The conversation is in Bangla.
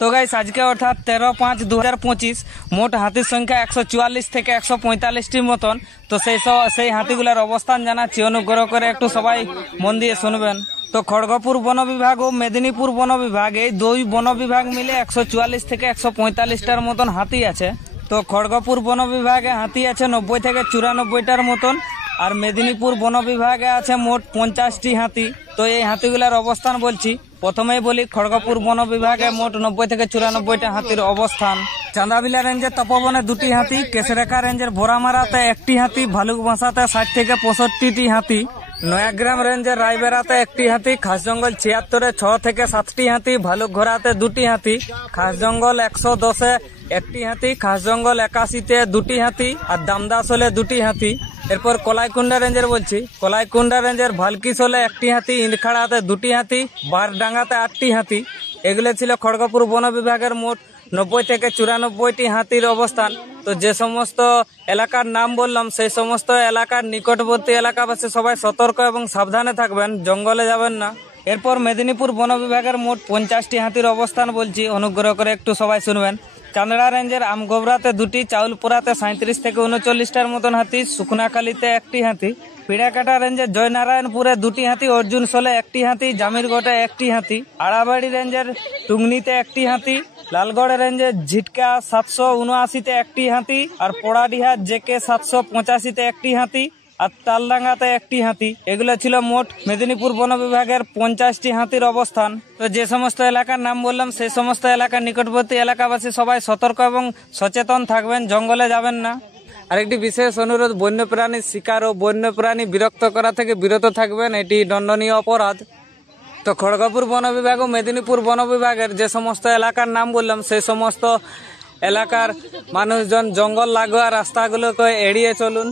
তো গাইস আজকে অর্থাৎ 13/5/2025 মোট হাতির সংখ্যা 144 থেকে 145টির মতন। তো সেই হাতিগুলোর অবস্থান জানাচ্ছি, অনুগ্রহ করে একটু সবাই মন দিয়ে শুনবেন। তো খড়গপুর বন বিভাগ ও মেদিনীপুর বন বিভাগ, এই দুই বন বিভাগ মিলে 144 থেকে 145টার মতন হাতি আছে। তো খড়গপুর বন বিভাগে হাতি আছে 90 থেকে 94টার মতন, আর মেদিনীপুর বন বিভাগে আছে মোট 50টি হাতি। তো এই হাতিগুলার অবস্থান বলছি। প্রথমেই বলি, খড়গপুর বন বিভাগে মোট 90 থেকে 94টা হাতির অবস্থান। চাঁদাবিলা রেঞ্জের তপবনে 2টি হাতি, কেশরেখা রেঞ্জের ভোরামারাতে 1টি হাতি, ভালুকবাসাতে 60 থেকে 65টি হাতি, নয়াগ্রাম রেঞ্জের রায়বেড়াতে 1টি হাতি, খাসজঙ্গল 76-এ 6 থেকে 7টি হাতি, ভালুকঘোড়াতে 2টি হাতি, খাসজঙ্গল 110-এ 1টি হাতি, খাসজঙ্গল 81-তে 2টি হাতি, আর দামদাসলে 2টি হাতি। এরপর কলাইকুন্ডা রেঞ্জের বলছি, কলাইকুন্ডা রেঞ্জের ভালকিসলে 1টি হাতি, ইন্দখাড়াতে 2টি হাতি, বারডাঙ্গাতে 8টি হাতি। এগুলো ছিল খড়গপুর বন বিভাগের মোট 90 থেকে 94টি হাতির অবস্থান। তো যে সমস্ত এলাকার নাম বললাম, সেই সমস্ত এলাকার নিকটবর্তী এলাকাবাসী সবাই সতর্ক এবং সাবধানে থাকবেন, জঙ্গলে যাবেন না। এরপর মেদিনীপুর বন বিভাগের মোট 50টি হাতির অবস্থান বলছি, অনুগ্রহ করে একটু সবাই শুনবেন। চান্দড়া রেঞ্জের আমগোবরাতে 2টি, চাউলপুরাতে 37 থেকে 39টার মতন হাতি, শুকনাখালীতে 1টি হাতি, পিড়াকাটা রেঞ্জের জয়নারায়ণপুরে 2টি হাতি, অর্জুনশোলে 1টি হাতি, জামিরগড়ে 1টি হাতি, আড়াবাড়ি রেঞ্জের টুংনিতে 1টি হাতি, লালগড় রেঞ্জের ঝিটকা 779-তে 1টি হাতি, আর পোড়াডিহা জেকে 785-তে 1টি হাতি, আর তালডাঙ্গাতে 1টি হাতি। এগুলো ছিল মোট মেদিনীপুর বন বিভাগের 50টি হাতির অবস্থান। তো যে সমস্ত এলাকার নাম বললাম, সেই সমস্ত এলাকার নিকটবর্তী এলাকাবাসী সবাই সতর্ক এবং সচেতন থাকবেন, জঙ্গলে যাবেন না। আরেকটি বিশেষ অনুরোধ, বন্যপ্রাণীর শিকার ও বন্যপ্রাণী বিরক্ত করা থেকে বিরত থাকবেন, এটি দণ্ডনীয় অপরাধ। তো খড়গপুর বন বিভাগ ও মেদিনীপুর বন বিভাগের যে সমস্ত এলাকার নাম বললাম, সেই সমস্ত এলাকার মানুষজন জঙ্গল লাগোয়া রাস্তাগুলোকে এড়িয়ে চলুন।